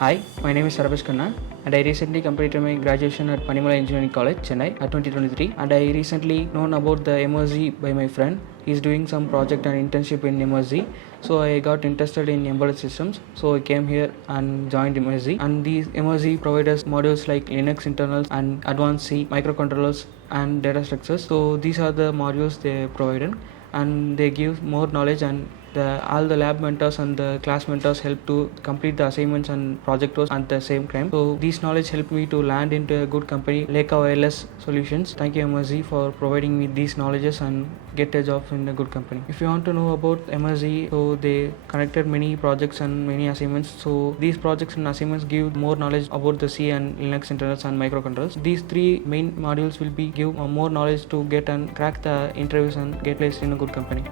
Hi, my name is Sarabesh and I recently completed my graduation at Panimala Engineering College, Chennai at 2023 and I recently known about the Emertxe by my friend. He's doing some project and internship in Emertxe. So I got interested in embedded systems. So I came here and joined Emertxe. And these Emertxe provide us modules like Linux internals and advanced C, microcontrollers and data structures. So these are the modules they provided and they give more knowledge and all the lab mentors and the class mentors help to complete the assignments and project work at the same time. So these knowledge helped me to land into a good company, Lekha Wireless Solutions. Thank you Emertxe for providing me these knowledges and get a job in a good company. If you want to know about Emertxe, so they connected many projects and many assignments. So these projects and assignments give more knowledge about the C and Linux internals and microcontrollers. These three main modules will be give more knowledge to get and crack the interviews and get placed in a good company.